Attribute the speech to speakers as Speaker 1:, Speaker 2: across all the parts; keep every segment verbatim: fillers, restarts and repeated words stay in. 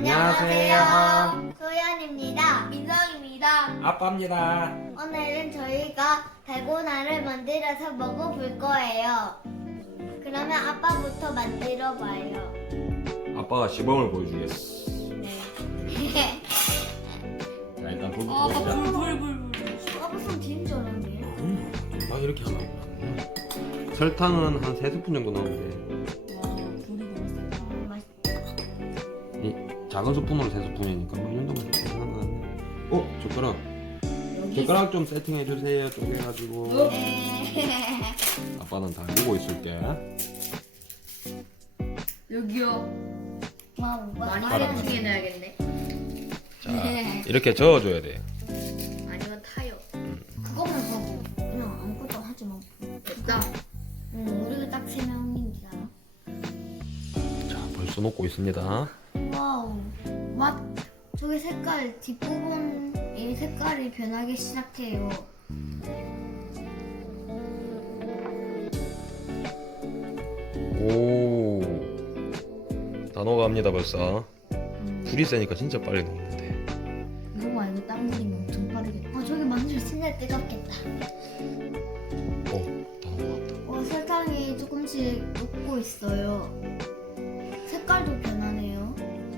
Speaker 1: 안녕하세요.
Speaker 2: 소연입니다.
Speaker 1: 민성입니다.
Speaker 3: 아빠입니다.
Speaker 2: 오늘은 저희가 달고나를 만들어서 먹어볼 거예요. 그러면 아빠부터 만들어 봐요.
Speaker 3: 아빠가 시범을 보여주겠어.
Speaker 2: 네.
Speaker 3: 자, 일단 불
Speaker 1: 아,
Speaker 3: 붙여.
Speaker 1: 불불불불.
Speaker 2: 아빠 손 진짜 잘하네.
Speaker 3: 음, 나 이렇게 하나. 음. 설탕은 한 세 스푼 정도 넣으면 돼.
Speaker 1: 와, 불이 너무 세다.
Speaker 2: 음, 맛있다.
Speaker 3: 이 작은 스푼으로 세 스푼이니까 뭐이 정도면 괜찮네. 어, 젓가락.
Speaker 2: 여기
Speaker 3: 젓가락 좀 세팅해 주세요. 쪼개가지고.
Speaker 2: 네.
Speaker 3: 아빠는 다 보고 있을게.
Speaker 1: 여기요.
Speaker 2: 와우,
Speaker 1: 많이
Speaker 3: 바람.
Speaker 1: 세팅해놔야겠네.
Speaker 3: 자,
Speaker 2: 네.
Speaker 3: 이렇게 저어줘야 돼.
Speaker 1: 아니면 타요.
Speaker 2: 그거만 하고 그냥 아무것도 하지 마.
Speaker 1: 됐다.
Speaker 2: 응, 우리가 딱 세 명입니다.
Speaker 3: 자, 벌써 녹고 있습니다.
Speaker 2: 와우. 맛. 저기 색깔 뒷부분 이 색깔이 변하기 시작해요.
Speaker 3: 오, 다 녹아갑니다 벌써. 불이 세니까 진짜 빨리 녹는데.
Speaker 2: 이거 말고 땀 흘리면 엄청 빠르겠다. 아, 저기 만들 진짜 뜨겁겠다.
Speaker 3: 어, 다 녹았다.
Speaker 2: 어, 설탕이 조금씩 녹고 있어요. 색깔도 변하네요.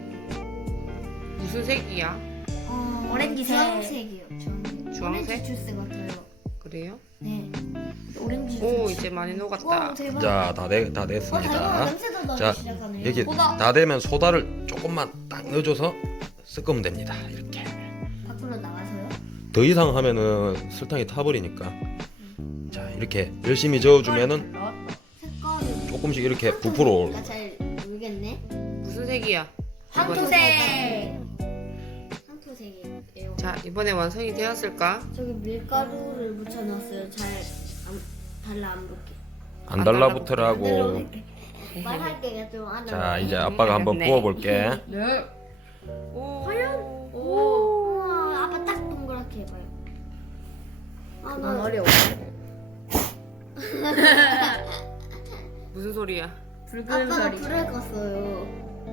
Speaker 4: 무슨 색이야?
Speaker 2: 어,
Speaker 1: 오렌지색.
Speaker 2: 주황색이요. 주황색.
Speaker 4: 주황색?
Speaker 2: 오렌지 주스 같아요.
Speaker 4: 그래요?
Speaker 2: 네. 오렌지 주스.
Speaker 4: 오 이제 많이
Speaker 2: 와,
Speaker 4: 녹았다.
Speaker 2: 대박.
Speaker 3: 자, 다, 돼, 다
Speaker 2: 어,
Speaker 3: 됐습니다.
Speaker 2: 달고나 냄새도 나기
Speaker 3: 자,
Speaker 2: 시작하네요.
Speaker 3: 여기
Speaker 1: 소다.
Speaker 3: 다 되면 소다를 조금만 딱 넣어줘서 섞으면 됩니다. 이렇게.
Speaker 2: 밖으로 나가서요?
Speaker 3: 더 이상 하면은 설탕이 타버리니까. 자, 이렇게 열심히 저어주면은
Speaker 2: 색깔이
Speaker 3: 조금씩 이렇게 부풀어 올라.
Speaker 2: 나잘 모르겠네.
Speaker 4: 무슨 색이야?
Speaker 1: 황토색.
Speaker 2: 황토색이에요.
Speaker 4: 자 이번에 완성이 되었을까?
Speaker 2: 저기 밀가루를 묻혀놨어요. 잘 안, 달라 안 붙게.
Speaker 3: 안
Speaker 4: 안
Speaker 3: 달라붙으라고.
Speaker 2: 말할게요 좀 안.
Speaker 3: 자, 이제 아빠가 한번
Speaker 4: 네.
Speaker 3: 부어볼게.
Speaker 1: 네.
Speaker 4: 오.
Speaker 2: 오. 우와, 아빠 딱 동그랗게 해봐요. 아,
Speaker 1: 그건
Speaker 2: 나
Speaker 1: 어려워.
Speaker 4: 무슨 소리야?
Speaker 1: 붉은
Speaker 2: 아빠가
Speaker 1: 소리.
Speaker 2: 불을 껐어요.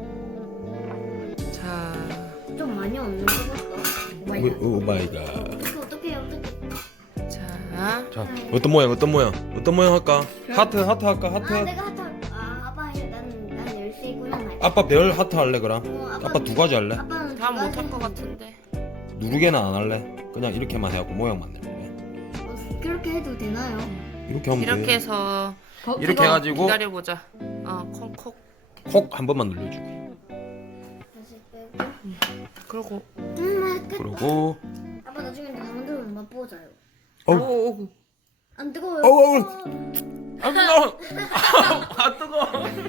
Speaker 4: 자
Speaker 2: 좀 많이 없는 것 같다.
Speaker 3: 오, 오 마이 갓.
Speaker 2: 어떻게 어떻게 어떻게?
Speaker 4: 자.
Speaker 3: 자, 어떤 모양, 어떤 모양, 어떤 모양 할까? 하트, 하트 할까?
Speaker 2: 아,
Speaker 3: 하트.
Speaker 2: 내가 하트. 아, 아빠 해. 난난 열쇠구나. 할.
Speaker 3: 아빠 별 하트 할래 그럼?
Speaker 2: 어,
Speaker 3: 아빠 두 가지 할래?
Speaker 2: 아빠는
Speaker 4: 다
Speaker 2: 두 가지
Speaker 4: 못할 것
Speaker 2: 했는데.
Speaker 4: 같은데.
Speaker 3: 누르개는 안 할래? 그냥 이렇게만 해갖고 모양 만들래.
Speaker 2: 어, 그렇게 해도 되나요?
Speaker 3: 이렇게 하면
Speaker 4: 이렇게
Speaker 3: 돼.
Speaker 4: 해서
Speaker 3: 이렇게
Speaker 4: 이거
Speaker 3: 해가지고
Speaker 4: 기다려보자. 어 콩콕.
Speaker 3: 콕 한 번만 눌러주고.
Speaker 2: 다시 빼고.
Speaker 4: 그러고.
Speaker 2: 음, 맛있겠다.
Speaker 3: 그리고
Speaker 2: 아빠 나중에 다 만들면 맛보자요.
Speaker 3: 어,
Speaker 4: 오.
Speaker 2: 안 뜨거워요?
Speaker 3: 어우, 어우.
Speaker 2: 어,
Speaker 3: 아 뜨거. 아 뜨거.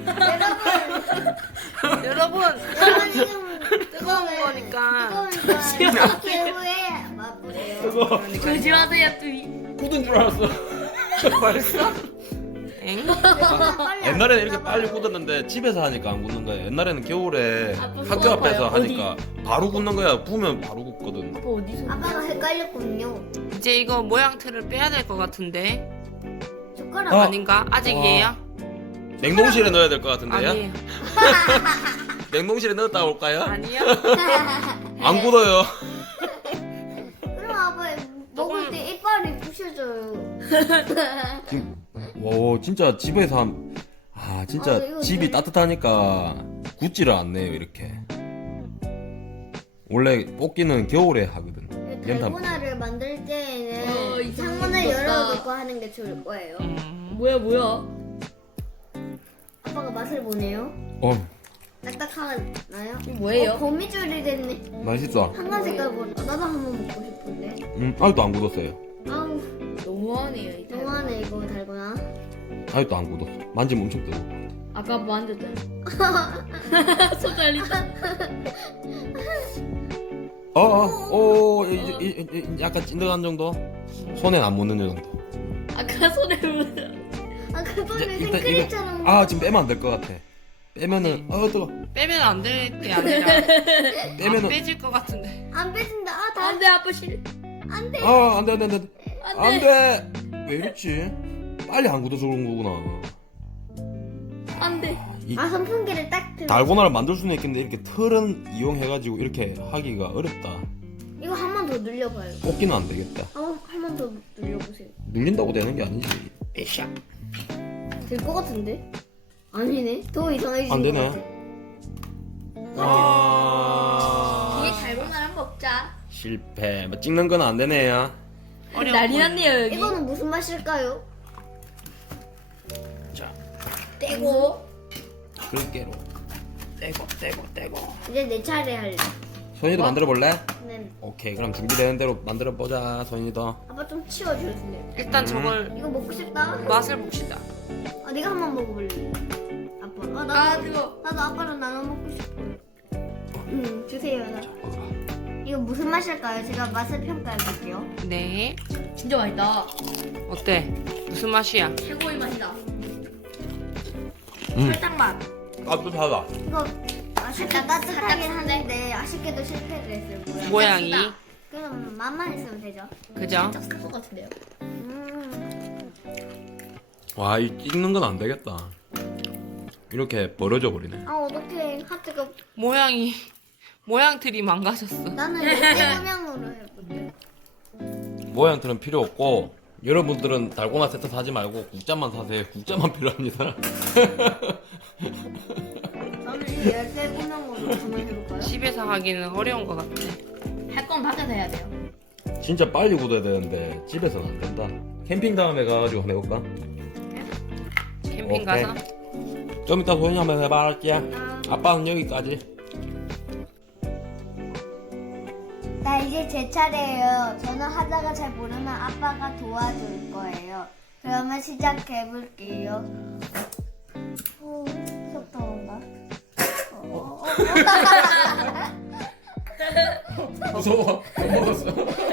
Speaker 2: 여러분,
Speaker 4: 여러분
Speaker 2: 여러분 지금
Speaker 4: 뜨거운 거니까.
Speaker 2: 뜨거우니까 이렇게 후에 맛보세요.
Speaker 3: 뜨거.
Speaker 1: 조심하세요, 또.
Speaker 3: 굳은 줄 알았어. 벌써?
Speaker 4: 엥?
Speaker 2: 빨리
Speaker 3: 옛날에는
Speaker 2: 안
Speaker 3: 이렇게
Speaker 2: 나가요.
Speaker 3: 빨리 굳었는데 집에서 하니까 안 굳는 거야. 옛날에는 겨울에
Speaker 1: 아빠
Speaker 3: 학교
Speaker 1: 수업
Speaker 3: 앞에서
Speaker 1: 봐요.
Speaker 3: 하니까 바로 굳는 거야. 부으면 바로 굳거든.
Speaker 1: 아빠 어디서?
Speaker 2: 아빠가 헷갈렸군요.
Speaker 4: 이제 이거 모양 틀을 빼야 될 것 같은데.
Speaker 2: 젓가락
Speaker 3: 어.
Speaker 4: 아닌가? 아직이에요?
Speaker 3: 냉동실에 넣어야 될 것 같은데요?
Speaker 4: 아니에요.
Speaker 3: 냉동실에 넣었다 올까요?
Speaker 4: 아니요.
Speaker 3: 안 굳어요.
Speaker 2: 그럼 아빠 먹을 때 이빨이 부셔져요.
Speaker 3: 와 진짜 집에서 한... 아 진짜
Speaker 2: 아, 이거
Speaker 3: 집이
Speaker 2: 되게-
Speaker 3: 따뜻하니까 굳지를 않네요 이렇게. 원래 뽑기는 겨울에 하거든. 연탄.
Speaker 2: 달고나를 만들 때에는
Speaker 1: 어, 이거
Speaker 2: 창문을
Speaker 1: 생겼다.
Speaker 2: 열어놓고 하는 게 좋을 거예요.
Speaker 4: 음.
Speaker 1: 뭐야, 뭐야?
Speaker 2: 아빠가 맛을 보네요.
Speaker 3: 어
Speaker 2: 딱딱하나요?
Speaker 1: 이거 뭐예요?
Speaker 2: 어, 거미줄이 됐네.
Speaker 3: 맛있어.
Speaker 2: 한가 색깔 보 나도 한번 먹고 싶은데.
Speaker 3: 음 아직도 안 굳었어요.
Speaker 2: 아우
Speaker 1: 너무하네요, 이 달.
Speaker 2: 너무하네 이거 달고나.
Speaker 3: 아직도 안 굳었어. 만지면 엄청 뜨거.
Speaker 1: 아까 만졌잖아. 손 잘린다.
Speaker 3: 어어 이, 이, 이, 이, 약간 찐득한 정도. 손엔 안 묻는 정도.
Speaker 1: 아까 손에 묻어.
Speaker 2: 아 그거는
Speaker 3: 이제 일단
Speaker 2: 생크림처럼.
Speaker 3: 아 지금 빼면 안 될 것 같아. 빼면은 어 뜨거.
Speaker 4: 빼면 안 될 게 아니라
Speaker 3: 빼면은
Speaker 4: 안 빼질 것 같은데.
Speaker 2: 안 빼진다. 아 다.
Speaker 1: 안 돼, 아빠 싫어.
Speaker 2: 안돼.
Speaker 3: 아 안돼 안돼 안돼
Speaker 1: 안
Speaker 3: 안돼. 왜 이랬지? 빨리 안 굳어서 그런 거구나.
Speaker 1: 안 돼.
Speaker 3: 아, 이
Speaker 2: 아 선풍기를 딱 들고.
Speaker 3: 달고나를 만들 수는 있겠는데 이렇게 틀은 이용해가지고 이렇게 하기가 어렵다.
Speaker 2: 이거 한 번 더 늘려봐요.
Speaker 3: 꽂기는 안 되겠다.
Speaker 2: 한 번 더 늘려보세요.
Speaker 3: 눌린다고 되는 게 아니지. 에샤.
Speaker 2: 될 것 같은데? 아니네. 더 이상해지는
Speaker 3: 안 되네.
Speaker 2: 것 같아.
Speaker 3: 아.
Speaker 1: 뒤에 달고나를 먹자.
Speaker 3: 실패. 뭐 찍는 건 안 되네요.
Speaker 4: 어려워
Speaker 1: 난리
Speaker 4: 보이네.
Speaker 1: 났네요 여기.
Speaker 2: 이거는 무슨 맛일까요?
Speaker 3: 자,
Speaker 1: 떼고.
Speaker 3: 들깨로 떼고 떼고 떼고.
Speaker 2: 이제 내 차례 할래.
Speaker 3: 손이도 만들어 볼래?
Speaker 2: 네.
Speaker 3: 오케이, 그럼 준비되는 대로 만들어 보자. 손이도.
Speaker 2: 아빠 좀 치워주세요.
Speaker 4: 일단
Speaker 3: 음.
Speaker 4: 저걸
Speaker 2: 이거 먹고 싶다.
Speaker 4: 맛을 봅시다.
Speaker 2: 아 내가 한번 먹어볼래. 아빠. 아 나도.
Speaker 1: 아 뜨거.
Speaker 2: 나도 아빠랑 나눠 먹고 싶어요. 음 주세요. 나. 이거 무슨 맛일까요? 제가 맛을 평가해 볼게요.
Speaker 4: 네.
Speaker 1: 진짜 맛있다.
Speaker 4: 어때? 무슨 맛이야?
Speaker 1: 최고의 맛이다.
Speaker 3: 음.
Speaker 1: 설탕 맛.
Speaker 3: 따뜻하다.
Speaker 2: 이거 아쉽다 따뜻하긴 한데 아쉽게도 실패를 했어요. 뭐야?
Speaker 4: 모양이.
Speaker 2: 그럼 맛만 있으면 되죠.
Speaker 4: 그죠?
Speaker 1: 짝싹것 같은데요.
Speaker 2: 음.
Speaker 3: 와, 이 찍는 건 안 되겠다. 이렇게 벌어져 버리네.
Speaker 2: 아 어떡해 하트가.
Speaker 4: 모양이 모양틀이 망가졌어.
Speaker 2: 나는 열대 모양으로 해볼게.
Speaker 3: 모양틀은 필요 없고 여러분들은 달고나 세트 사지 말고 국자만 사세요. 국자만 필요합니다.
Speaker 2: 저는 열대 모양으로 한번 해볼까요?
Speaker 4: 집에서 하기는 어려운 것 같아.
Speaker 1: 할 건 밖에서 해야 돼요.
Speaker 3: 진짜 빨리 굳어야 되는데 집에서는 안 된다. 캠핑 다음에 가가지고 한번 해볼까?
Speaker 4: 캠핑
Speaker 3: 오케이.
Speaker 4: 가서.
Speaker 3: 좀 이따 소연이 한번 해봐 할게.
Speaker 2: 아,
Speaker 3: 아빠는 여기까지.
Speaker 2: 나 이제 제 차례예요. 저는 하다가 잘 모르면 아빠가 도와줄 거예요. 그러면 시작해 볼게요. 오, 속도 온다. 어, 어,
Speaker 3: 무서워. 못 먹었어.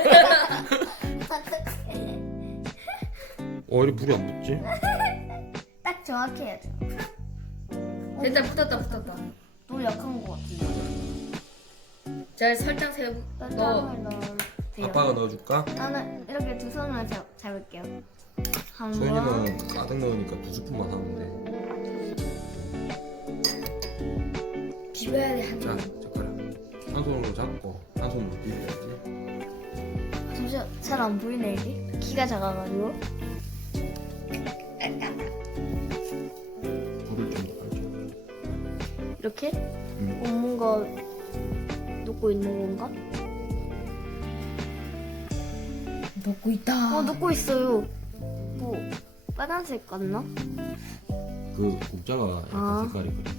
Speaker 3: 어, 이리 불이 안 붙지?
Speaker 2: 딱 정확히 해야 돼.
Speaker 1: 됐다 붙었다 붙었다.
Speaker 2: 너무 약한 것 같은데.
Speaker 1: 자 설탕 세 넣어.
Speaker 2: 설탕을 넣어주세요.
Speaker 3: 아빠가 넣어줄까?
Speaker 2: 나는 이렇게 두 손으로 잡, 잡을게요. 한 번.
Speaker 3: 소연이는 가득 넣으니까 두 스푼만 하면 돼.
Speaker 1: 비벼야 돼 한.
Speaker 3: 자, 젓가락. 한 손으로 잡고 한 손으로 비벼야지.
Speaker 2: 잠시만, 잘 안 보이네 이게. 키가 작아가지고.
Speaker 3: 불을 좀 더 빨리.
Speaker 2: 이렇게?
Speaker 3: 응.
Speaker 2: 어, 뭔가 녹고 있는 건가?
Speaker 1: 넣고 있다.
Speaker 2: 어, 녹고 있어요. 뭐 빨간색 같나?
Speaker 3: 그 국자가 약간
Speaker 2: 아.
Speaker 3: 색깔이 그래.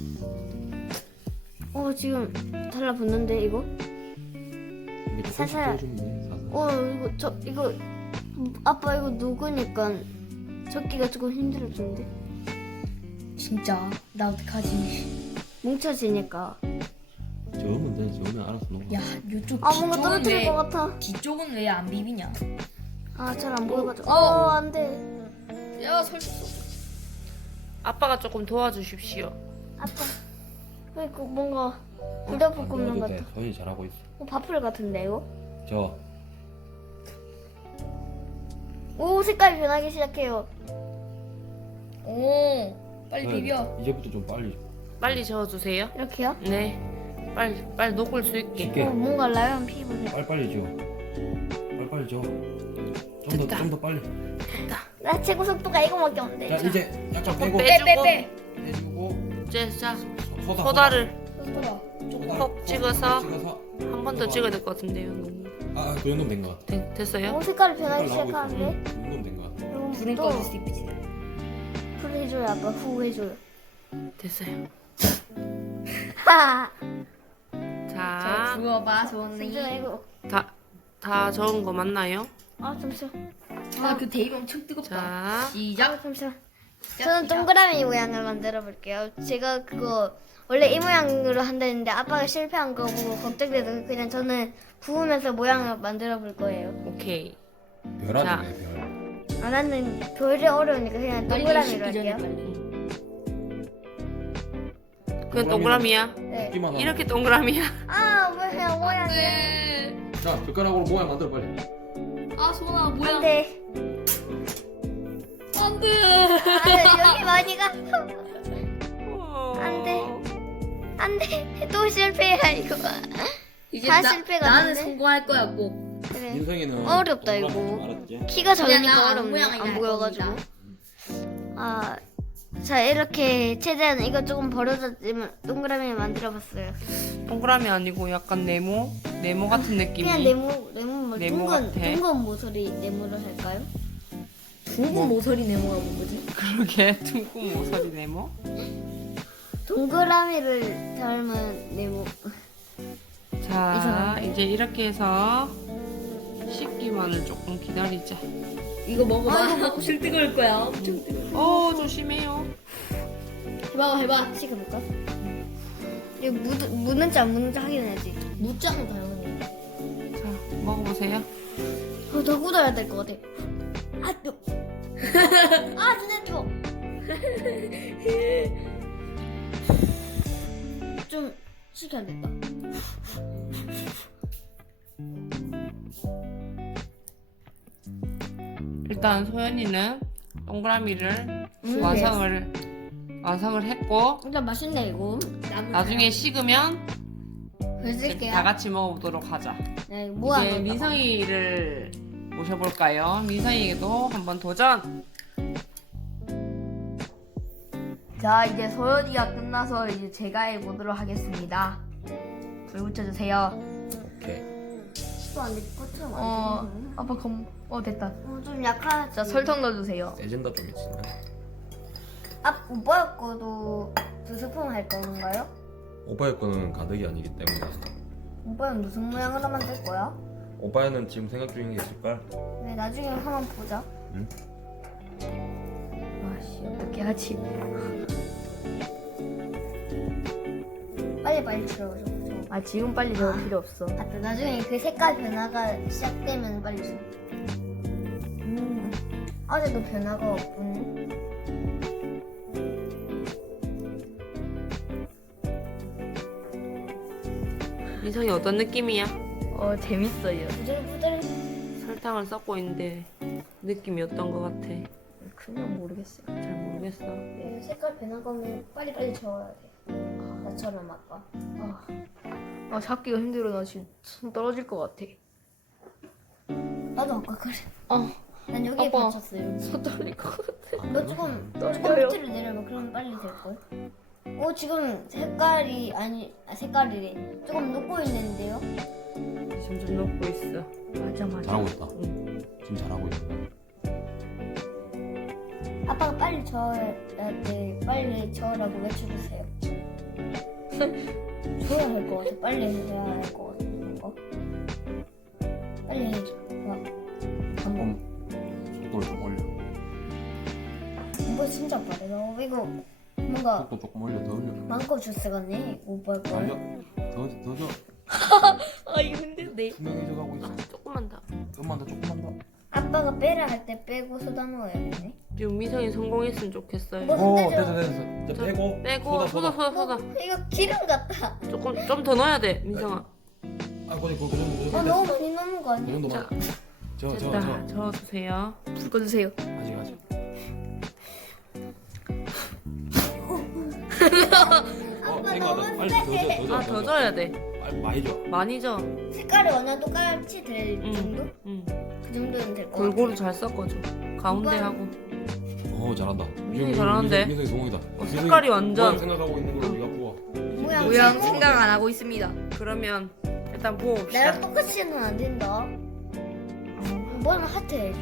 Speaker 2: 어, 지금 달라붙는데 이거?
Speaker 3: 이게 조금씩
Speaker 2: 살살.
Speaker 3: 쪄주면 돼. 살살.
Speaker 2: 어, 이거 저 이거 아빠 이거 녹으니까 접기가 조금 힘들어지는데.
Speaker 1: 진짜 나 어떡하지?
Speaker 2: 뭉쳐지니까.
Speaker 3: 저으면 돼. 저으면 알아서 녹아.
Speaker 1: 야 요쪽
Speaker 2: 아, 뭔가
Speaker 1: 뒤쪽은
Speaker 2: 떨어뜨릴
Speaker 1: 왜
Speaker 2: 것 같아.
Speaker 1: 뒤쪽은 왜 안 비비냐?
Speaker 2: 아, 잘 안 보여가지고.
Speaker 1: 어.
Speaker 2: 어, 안 돼.
Speaker 1: 야 설탕.
Speaker 4: 아빠가 조금 도와주십시오.
Speaker 2: 아빠. 이거 뭔가
Speaker 3: 안
Speaker 2: 불닭볶음면
Speaker 3: 도와도 돼.
Speaker 2: 같아.
Speaker 3: 소연이 잘하고 있어.
Speaker 2: 어, 밥풀 같은데 이거?
Speaker 3: 저
Speaker 2: 오, 색깔이 변하기 시작해요.
Speaker 1: 오 빨리
Speaker 3: 소연이,
Speaker 1: 비벼.
Speaker 3: 이제부터 좀 빨리.
Speaker 4: 빨리 저어주세요.
Speaker 2: 이렇게요?
Speaker 4: 네. 빨리 빨리 녹을 수 있게.
Speaker 3: 쉽게.
Speaker 2: 어, 뭔가 라면 피부네.
Speaker 3: 빨리빨리 줘. 빨리빨리 줘. 좀 더
Speaker 4: 됐다.
Speaker 3: 좀 더 빨리.
Speaker 2: 나 최고 속도가 이거밖에 없는데.
Speaker 3: 자, 이제 약간 빼고
Speaker 4: 빼.
Speaker 1: 빼빼 빼.
Speaker 3: 해주고
Speaker 4: 이제 자
Speaker 3: 소다.
Speaker 4: 소다를
Speaker 1: 소다.
Speaker 3: 소다.
Speaker 4: 콕 찍어서
Speaker 3: 찍어서.
Speaker 4: 한 번 더 찍어야 될 것 같은데요. 너무.
Speaker 3: 아, 그 정도면 된 것 같아.
Speaker 4: 되, 됐어요?
Speaker 2: 오, 색깔이 변하기
Speaker 3: 색깔 나오고 있어.
Speaker 2: 시작하는데.
Speaker 3: 응, 이 정도면 된 것 같아.
Speaker 2: 그럼
Speaker 1: 불은
Speaker 2: 또
Speaker 1: 꺼질 수 있지.
Speaker 2: 풀 해줘요, 아빠. 후 해줘요.
Speaker 4: 됐어요.
Speaker 2: 하하.
Speaker 1: 자
Speaker 4: 자,
Speaker 1: 부어봐 소원이.
Speaker 2: 진짜 이거.
Speaker 4: 다, 다 저은 거 맞나요?
Speaker 2: 아, 잠시만.
Speaker 1: 아그 데이브 엄청 뜨겁다.
Speaker 4: 자,
Speaker 1: 시작.
Speaker 2: 아, 잠시만.
Speaker 1: 시작,
Speaker 2: 저는
Speaker 1: 시작.
Speaker 2: 동그라미 모양을 만들어 볼게요. 제가 그거 원래 이 모양으로 한다는데 아빠가 실패한 거 보고 걱정돼서 그냥 저는 구우면서 모양을 만들어 볼 거예요.
Speaker 4: 오케이.
Speaker 3: 별하지
Speaker 4: 자.
Speaker 3: 왜 별.
Speaker 2: 아, 나는 별이 어려우니까 그냥
Speaker 1: 빨리
Speaker 2: 동그라미로
Speaker 1: 식기 전에
Speaker 2: 할게요.
Speaker 1: 빨리.
Speaker 4: 그건 동그라미야.
Speaker 2: 네.
Speaker 3: 끼만 하면.
Speaker 4: 이렇게 동그라미야.
Speaker 2: 아, 뭐야, 모양이.
Speaker 1: 네.
Speaker 3: 자, 젓가락으로 모양 만들어 빨리.
Speaker 1: 아 소원아 뭐야?
Speaker 2: 안돼.
Speaker 1: 안돼.
Speaker 2: 아, 여기 많이 가. 안돼 또 실패야 이거.
Speaker 1: 이제
Speaker 2: 다
Speaker 1: 나,
Speaker 2: 실패가
Speaker 1: 나는
Speaker 2: 됐네.
Speaker 1: 성공할 거야 꼭.
Speaker 2: 그래.
Speaker 3: 민성이는
Speaker 2: 어렵다,
Speaker 3: 동그라미
Speaker 2: 이거.
Speaker 3: 좀 알았지?
Speaker 2: 키가
Speaker 1: 그냥
Speaker 2: 작으니까
Speaker 1: 나
Speaker 2: 어렵네.
Speaker 1: 모양이
Speaker 2: 안
Speaker 1: 날
Speaker 2: 보여가지고.
Speaker 1: 겁니다.
Speaker 2: 아, 자 이렇게 최대한 이거 조금 버려졌지만 동그라미 만들어봤어요.
Speaker 4: 동그라미 아니고 약간 네모? 네모 같은 느낌이.
Speaker 2: 그냥 네모 네모 뭐
Speaker 4: 네모
Speaker 2: 둥근
Speaker 4: 같아.
Speaker 2: 둥근 모서리 네모를 할까요?
Speaker 1: 둥근 모서리 네모가 뭐지?
Speaker 4: 그러게 둥근 모서리 네모?
Speaker 2: 동그라미를 닮은 네모.
Speaker 4: 자
Speaker 2: 이상한데?
Speaker 4: 이제 이렇게 해서 식기만을 조금 기다리자.
Speaker 1: 이거 먹어봐. 실 뜨거울 거야. 엄청 뜨거.
Speaker 4: 어 조심해요.
Speaker 1: 해봐 해봐.
Speaker 2: 식어볼까? 이거 묻, 묻는지 안 묻는지 확인해야지.
Speaker 1: 무짱 당연히.
Speaker 4: 자 먹어보세요.
Speaker 2: 어, 더 굳어야 될 것 같아. 아, 뜨. 아, 진짜 뜨거. 좀 식혀야 겠다.
Speaker 4: 일단 소연이는 동그라미를
Speaker 2: 음,
Speaker 4: 완성을 완성을 했고
Speaker 2: 일단 맛있네 이거.
Speaker 4: 나중에 식으면
Speaker 2: 그래줄게요.
Speaker 4: 다 같이 먹어보도록 하자.
Speaker 2: 네, 뭐야?
Speaker 4: 이제 민성이를 모셔볼까요? 민성이에게도 한번 도전.
Speaker 1: 자 이제 소연이가 끝나서 이제 제가 해보도록 하겠습니다. 불 붙여주세요.
Speaker 3: 오케이.
Speaker 2: 또 안돼 꽃처럼
Speaker 1: 어
Speaker 2: 안 되는
Speaker 1: 아빠 검. 어 됐다.
Speaker 2: 어, 좀 약하지.
Speaker 1: 자 설탕 넣어주세요.
Speaker 3: 세진다 좀 있으면.
Speaker 2: 아, 오빠 거도 두 스푼 할 건가요?
Speaker 3: 오빠의 거는 가득이 아니기 때문에.
Speaker 2: 오빠는 무슨 모양으로 만들 거야?
Speaker 3: 오빠는 지금 생각 중인 게 있을걸?
Speaker 2: 네, 나중에 한번 보자.
Speaker 3: 응?
Speaker 1: 아씨 어떻게 하지?
Speaker 2: 빨리 빨리 들어오죠.
Speaker 1: 아 지금 빨리 넣을 필요 없어.
Speaker 2: 맞다. 나중에 그 색깔 변화가 시작되면 빨리 줘. 음. 아직도 변화가 없군.
Speaker 4: 민성이 어떤 느낌이야?
Speaker 1: 어 재밌어요.
Speaker 2: 부들부들.
Speaker 4: 설탕을 섞고 있는데 느낌이 어떤 것 같아?
Speaker 1: 그냥 모르겠어요.
Speaker 4: 잘 모르겠어.
Speaker 2: 네, 색깔 변화가 오면 빨리 빨리 저어야 돼. 나처럼 아까.
Speaker 1: 아, 아 잡기가 힘들어. 나 지금 손 떨어질 것 같아.
Speaker 2: 나도 아까 그래.
Speaker 1: 어.
Speaker 2: 난 여기에
Speaker 1: 아빠.
Speaker 2: 받쳤어요.
Speaker 1: 손 떨릴 것 같아.
Speaker 2: 너 조금 조금
Speaker 1: 떨려요.
Speaker 2: 밑으로 내려봐. 그럼 빨리 될 걸. 오 지금 색깔이 아니 아, 색깔이래. 조금 녹고 있는데요.
Speaker 4: 점점 녹고 있어.
Speaker 1: 맞아 맞아.
Speaker 3: 잘하고 있다.
Speaker 4: 응.
Speaker 3: 지금 잘하고 있다.
Speaker 2: 아빠가 빨리 저어야 돼. 빨리 저으라고 외쳐주세요. 저어야 할 것 같아. 빨리 해야 할 것 같은 거. 빨리 해. 와.
Speaker 3: 한번 속도를 좀 올려.
Speaker 2: 이거 진짜 빠르다. 어, 이거 뭔가
Speaker 3: 속도 조금 올려. 더 올려.
Speaker 2: 망고 주스 같네. 오빠
Speaker 3: 아니야.
Speaker 2: 걸.
Speaker 3: 더, 더, 더.
Speaker 1: 아 이거 힘든데.
Speaker 3: 투명해져 가고 있어.
Speaker 4: 조금만 더.
Speaker 3: 좀만 더, 조금만 더.
Speaker 2: 아빠가 빼라 할 때 빼고 쏟아 넣어야겠네.
Speaker 4: 지금 민성이 성공했으면 좋겠어요.
Speaker 2: 뭐?
Speaker 3: 오,
Speaker 2: 흔들려.
Speaker 3: 됐어, 됐어. 이제
Speaker 4: 저-
Speaker 3: 빼고.
Speaker 4: 빼고 쏟아 쏟아
Speaker 2: 뭐,
Speaker 4: 쏟아.
Speaker 2: 이거 기름 같다.
Speaker 4: 조금 좀 더 넣어야 돼 민성아.
Speaker 3: 아, 거기, 거기, 그 정도, 그
Speaker 2: 어,
Speaker 3: 정도.
Speaker 2: 너무
Speaker 3: 됐어.
Speaker 2: 많이 넣는 거
Speaker 3: 그
Speaker 2: 아니야?
Speaker 3: 정도만. 저, 저,
Speaker 4: 됐다.
Speaker 3: 저.
Speaker 4: 저어주세요.
Speaker 1: 불 꺼주세요.
Speaker 3: 아직, 아직. 어, 생각하다. 빨리 더 줘, 더 줘.
Speaker 4: 아 더 져야 돼.
Speaker 3: 빨리 많이 줘.
Speaker 4: 많이 져.
Speaker 2: 색깔이 완전 똑같이 될
Speaker 4: 응.
Speaker 2: 정도?
Speaker 4: 응.
Speaker 2: 그 정도는 될 것 같아.
Speaker 4: 골고루 잘 섞어줘. 가운데
Speaker 2: 이건-
Speaker 4: 하고.
Speaker 3: 어, 잘한다.
Speaker 4: 민성이 잘하는데?
Speaker 3: 민성이 성공이다.
Speaker 4: 어, 색깔이 완전-
Speaker 3: 모양 생각하고 있는 걸로 네가 부어.
Speaker 2: 모양
Speaker 1: 모양
Speaker 2: 최고.
Speaker 1: 생각 안 하고 있습니다.
Speaker 4: 그러면 일단 부어봅시다.
Speaker 2: 나랑 똑같이 하면 안 된다. 뭐는 하트 해야지.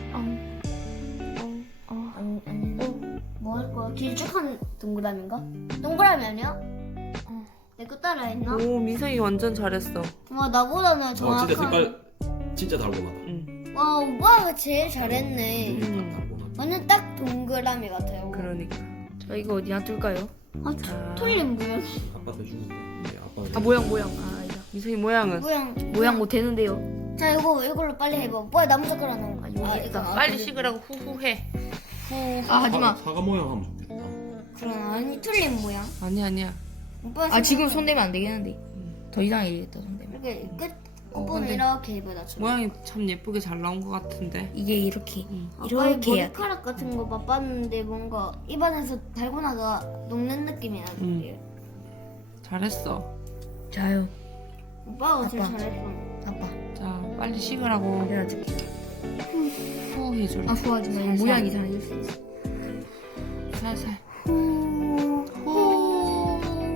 Speaker 1: 어.
Speaker 2: 아니, 아니. 뭐 할 거야? 길쭉한 동그라미인가? 동그라미 아니야? 내 거 따라 했나?
Speaker 4: 오 민성이 완전 잘했어.
Speaker 2: 와, 나보다는
Speaker 3: 어,
Speaker 2: 정확한.
Speaker 3: 진짜 색깔 진짜 달고나다.
Speaker 4: 응.
Speaker 2: 와, 오빠가 제일 잘했네.
Speaker 4: 음.
Speaker 3: 달고나.
Speaker 2: 완전 딱 동그라미 같아요.
Speaker 4: 그러니까.
Speaker 1: 자 이거 어디 놔둘까요?
Speaker 2: 아,
Speaker 4: 자.
Speaker 2: 틀린 모양.
Speaker 3: 아빠한테 주고. 네, 아빠.
Speaker 1: 아 모양 모양. 아 아니다.
Speaker 4: 민성이 모양은
Speaker 2: 모양.
Speaker 1: 모양 못 했는데요.
Speaker 2: 자, 이거 이걸로 빨리 해봐. 뭐야, 나무젓가락 넣어.
Speaker 1: 아, 여기 있다.
Speaker 2: 아,
Speaker 4: 빨리
Speaker 2: 그래.
Speaker 4: 식으라고 후후해.
Speaker 1: 아 하지마.
Speaker 3: 사과 모양 하면 좋겠다.
Speaker 2: 그럼 아니 틀린 모양.
Speaker 4: 아니 아니야.
Speaker 2: 오빠
Speaker 1: 아 지금 손 대면 안 되겠는데. 더 이상 해야겠다 손 대면.
Speaker 2: 이렇게 끝
Speaker 1: 어,
Speaker 2: 끝부분
Speaker 1: 근데-
Speaker 2: 이렇게 해봐 나처럼.
Speaker 4: 모양이 참 예쁘게 잘 나온 것 같은데.
Speaker 1: 이게 이렇게
Speaker 4: 응.
Speaker 2: 아까
Speaker 1: 이렇게 해야 돼.
Speaker 2: 머리카락 같은 거 맛봤는데 뭔가 입안에서 달고나가 녹는 느낌이 나는데요.
Speaker 4: 잘 잘했어.
Speaker 1: 자요.
Speaker 2: 오빠가 제일
Speaker 1: 아빠.
Speaker 2: 잘했어.
Speaker 1: 아빠.
Speaker 4: 자, 빨리 식으라고.
Speaker 1: 해야지.
Speaker 4: 후 해줘라.
Speaker 1: 아프하지 마.
Speaker 4: 살살.
Speaker 1: 모양이 잘해줄 수 있어.
Speaker 4: 살살. 후. 후.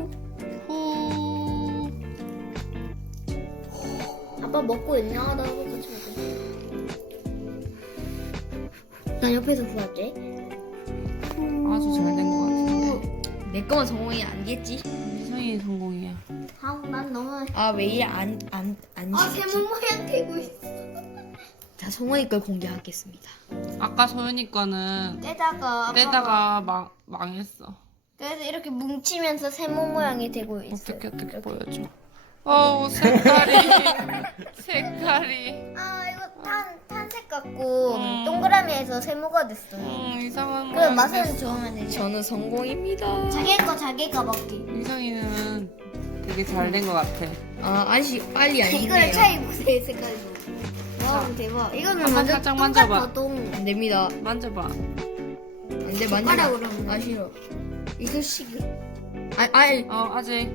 Speaker 4: 후.
Speaker 2: 아빠 먹고 있냐? 나 이거 같이 먹을게. 난 옆에서 구할게.
Speaker 4: 아주 잘 된 것 같은데.
Speaker 1: 내 거만 성공이 아니겠지?
Speaker 4: 미성이 성공이야.
Speaker 2: 아, 난 너무.
Speaker 1: 아, 왜 이래 안, 안, 안
Speaker 2: 아,
Speaker 1: 지겠지?
Speaker 2: 세모 모양 되고 있어.
Speaker 1: 자, 성원이 걸 공개하겠습니다.
Speaker 4: 아까 소연이 거는
Speaker 2: 떼다가. 아빠가-
Speaker 4: 떼다가 망, 망했어.
Speaker 2: 그래서 이렇게 뭉치면서 세모 모양이 되고 있어.
Speaker 4: 어떻게 어떻게 보여줘. 어우 색깔이 색깔이
Speaker 2: 아, 이거 탄, 탄색 같고
Speaker 4: 음.
Speaker 2: 동그라미에서 세모가 됐어요.
Speaker 4: 음 이상한
Speaker 2: 그
Speaker 4: 모양
Speaker 2: 맛은
Speaker 4: 됐어.
Speaker 2: 좋으면 되지.
Speaker 1: 저는 성공입니다.
Speaker 2: 자기 거 자기 거 먹기.
Speaker 4: 미성이는 되게 잘 된 것 같아.
Speaker 1: 아, 아시, 빨리 안
Speaker 2: 이거를
Speaker 1: 되네요.
Speaker 2: 차이 보세요 색깔이. 와 대박. 이거는
Speaker 4: 한번
Speaker 2: 완전
Speaker 4: 살짝
Speaker 2: 똑같아
Speaker 4: 만져봐.
Speaker 2: 똥.
Speaker 1: 안 됩니다.
Speaker 4: 만져봐.
Speaker 1: 안 돼, 만지마.
Speaker 2: 젓가락으로 하면
Speaker 1: 아, 싫어.
Speaker 2: 이거 식이.
Speaker 1: 아, 아이.
Speaker 4: 어 아직.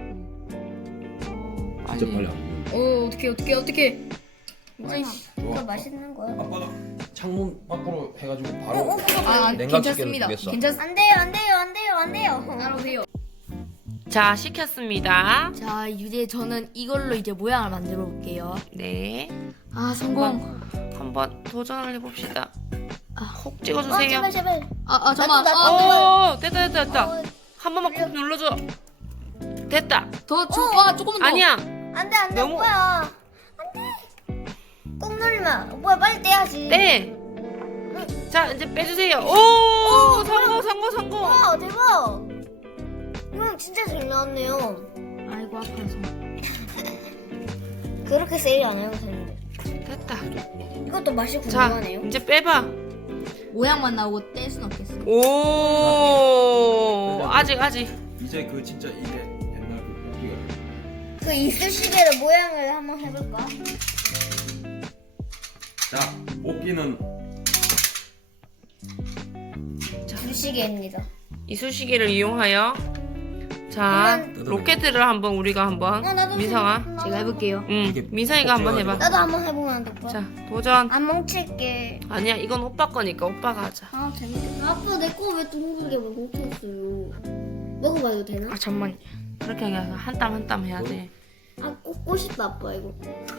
Speaker 4: 어,
Speaker 3: 진짜 빨리 안 돼.
Speaker 1: 어, 어떡해, 어떡해, 어떡해.
Speaker 2: 아이씨. 이거 맛있는 거야.
Speaker 3: 아빠가 창문 밖으로 해가지고
Speaker 2: 어,
Speaker 3: 바로
Speaker 2: 어, 그거
Speaker 1: 아,
Speaker 3: 냉각시켜서
Speaker 1: 괜찮습니다.
Speaker 3: 주겠어.
Speaker 1: 괜찮,
Speaker 2: 안 돼요, 안 돼요, 안 돼요, 안 돼요.
Speaker 1: 따라오세요.
Speaker 4: 자 시켰습니다.
Speaker 1: 자, 이제 저는 이걸로 이제 모양을 만들어 볼게요.
Speaker 4: 네.
Speaker 1: 아, 성공.
Speaker 4: 한번, 한번 도전을 해봅시다. 콕
Speaker 2: 어,
Speaker 4: 찍어주세요.
Speaker 2: 제발, 제발.
Speaker 1: 아, 아, 잠깐만.
Speaker 2: 나도,
Speaker 1: 아,
Speaker 2: 나도.
Speaker 4: 오 됐다 됐다 됐다.
Speaker 2: 어,
Speaker 4: 한 번만 콕 눌러줘. 됐다.
Speaker 1: 더, 좀, 아, 조금 더.
Speaker 4: 아니야.
Speaker 2: 안 돼, 안 돼,
Speaker 4: 너무-
Speaker 2: 오빠야. 안 돼. 꼭 누르지 마. 오빠 빨리 떼야지.
Speaker 4: 네. 자 이제 빼주세요. 오 성공 성공 성공.
Speaker 2: 와, 대박. 모양 진짜 잘 나왔네요.
Speaker 1: 아이고, 아파서.
Speaker 2: 그렇게 세일 안 해도 되는데.
Speaker 4: 됐다.
Speaker 2: 이것도 맛이
Speaker 4: 자
Speaker 2: 궁금하네요.
Speaker 4: 이제 빼봐.
Speaker 1: 모양만 나오고 뗄 순 없겠어.
Speaker 4: 오 아직 아직.
Speaker 3: 이제 그 진짜 이게 옛날 그 고기가
Speaker 2: 그 이쑤시개로 모양을 한번 해볼까?
Speaker 3: 자 뽑기는
Speaker 2: 이쑤시개입니다.
Speaker 4: 이쑤시개를 이용하여 자
Speaker 2: 그러면-
Speaker 4: 로켓을 한번 우리가 한번
Speaker 2: 어, 나도
Speaker 4: 미성아.
Speaker 2: 해볼까?
Speaker 1: 제가 해볼게요.
Speaker 4: 응 미성이가 한번 해봐.
Speaker 2: 나도 한번 해보면 안 될까?
Speaker 4: 자 도전.
Speaker 2: 안 뭉칠게.
Speaker 4: 아니야 이건 오빠 거니까 오빠가 하자.
Speaker 2: 아 재밌겠다. 아빠 내 거 왜 둥글게 뭉쳤어요? 먹어봐도 되나?
Speaker 1: 아, 잠만.
Speaker 4: 그렇게 그냥 한 땀 한 땀 해야 돼.
Speaker 2: 아 꽂고 싶다 아빠 이거.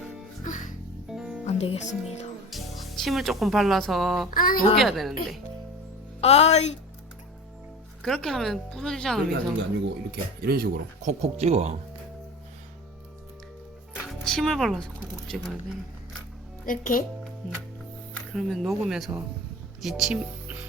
Speaker 1: 안 되겠습니다.
Speaker 4: 침을 조금 발라서
Speaker 2: 아니.
Speaker 4: 녹여야 되는데
Speaker 1: 아이.
Speaker 4: 그렇게 하면 부서지잖아
Speaker 3: 그게 아닌 게
Speaker 4: 미성.
Speaker 3: 아니고 이렇게 이런 식으로 콕콕 찍어.
Speaker 4: 침을 발라서 콕콕 찍어야 돼.
Speaker 2: 이렇게?
Speaker 4: 그러면 녹으면서 니침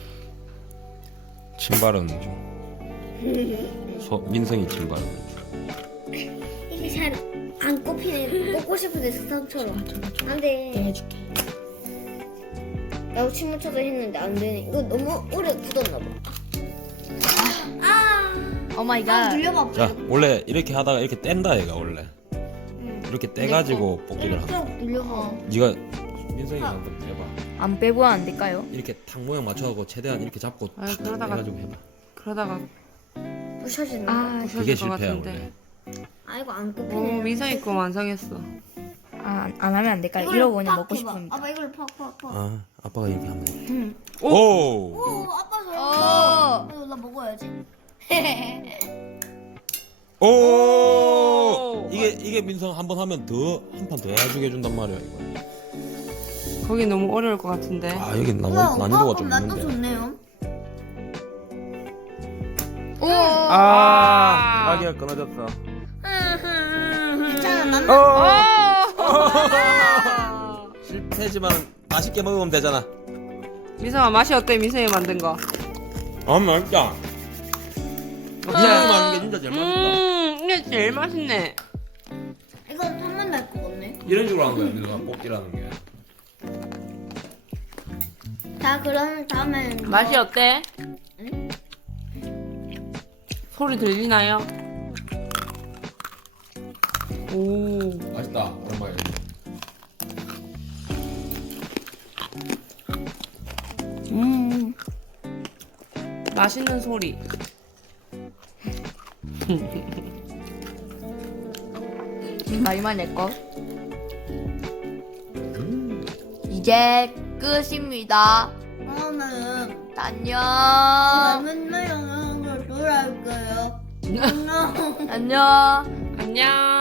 Speaker 3: 침 바르는 중. 소, 민성이 침 바르는 중.
Speaker 2: 이게 잘 안 꼽히네. 꽂고 싶은데 스타처럼. 안 돼.
Speaker 1: 내가 해줄게.
Speaker 2: 나도 침 묻혀서 했는데 안 되네. 이거 너무 오래 굳었나 봐. 아.
Speaker 1: 오 마이
Speaker 2: 아,
Speaker 1: 갓.
Speaker 2: 눌려봐.
Speaker 3: 자 원래 이렇게 하다가 이렇게 뗀다 얘가 원래.
Speaker 2: 응.
Speaker 3: 이렇게 떼가지고 뽑기를 하는.
Speaker 2: 이렇게 눌려봐.
Speaker 3: 네가 민성이가 한번 해봐.
Speaker 1: 안 빼고 안 될까요?
Speaker 3: 이렇게 탁 모양 맞춰갖고 최대한 이렇게 잡고
Speaker 4: 아,
Speaker 3: 탁
Speaker 4: 그러다가-
Speaker 3: 해가지고 해봐.
Speaker 4: 그러다가
Speaker 2: 부셔지네.
Speaker 1: 아,
Speaker 3: 그게
Speaker 4: 부서질 것
Speaker 3: 실패야
Speaker 4: 같은데.
Speaker 3: 원래.
Speaker 2: 아 이거 안
Speaker 4: 오
Speaker 2: 꼽히네.
Speaker 4: 미성이 거 완성했어.
Speaker 1: 아, 안, 안 하면 안 될까요?
Speaker 2: 이걸
Speaker 1: 이러고 그냥
Speaker 2: 팍
Speaker 1: 먹고
Speaker 2: 해봐.
Speaker 1: 싶습니다.
Speaker 2: 아빠 이걸 팍팍 팍.
Speaker 3: 아 아빠가 이렇게 하면 돼.
Speaker 2: 응.
Speaker 3: 오.
Speaker 2: 오 아빠 잘
Speaker 1: 어.
Speaker 2: 먹어. 나 먹어야지.
Speaker 3: 오.
Speaker 4: 오.
Speaker 3: 이게 이게 민성 한 번 하면 더 한 판 더 해주게 해준단 말이야 이거.
Speaker 4: 거기 너무 어려울 것 같은데.
Speaker 3: 아 여기 난이,
Speaker 2: 우와,
Speaker 3: 난이도가
Speaker 2: 오빠
Speaker 3: 좀
Speaker 2: 맛도
Speaker 3: 있는데.
Speaker 2: 좋네요.
Speaker 1: 오.
Speaker 3: 아 아기가 끊어졌어.
Speaker 2: 괜찮아. 맘만.
Speaker 3: 어. 실패지만 맛있게 먹으면 되잖아.
Speaker 4: 미성아 맛이 어때 미성이 만든 거?
Speaker 3: 아 맛있다. 민성이 만든 게 진짜 제일 맛있다.
Speaker 4: 음 이게 제일 맛있네.
Speaker 2: 이거 한번 날 것 같네.
Speaker 3: 이런 식으로 하는 거야 민성아 뽑기라는 게.
Speaker 2: 자 그럼 다음엔 뭐-
Speaker 4: 맛이 어때?
Speaker 2: 응?
Speaker 4: 소리 들리나요? 오.
Speaker 3: 맛있다. 오랜만에.
Speaker 4: 음. 맛있는 소리.
Speaker 1: 마지막 내 거. 이제 끝입니다.
Speaker 2: 그러면은
Speaker 1: 안녕.
Speaker 2: 맨날 영상으로 돌아올게요. 안녕.
Speaker 1: 안녕.
Speaker 4: 안녕.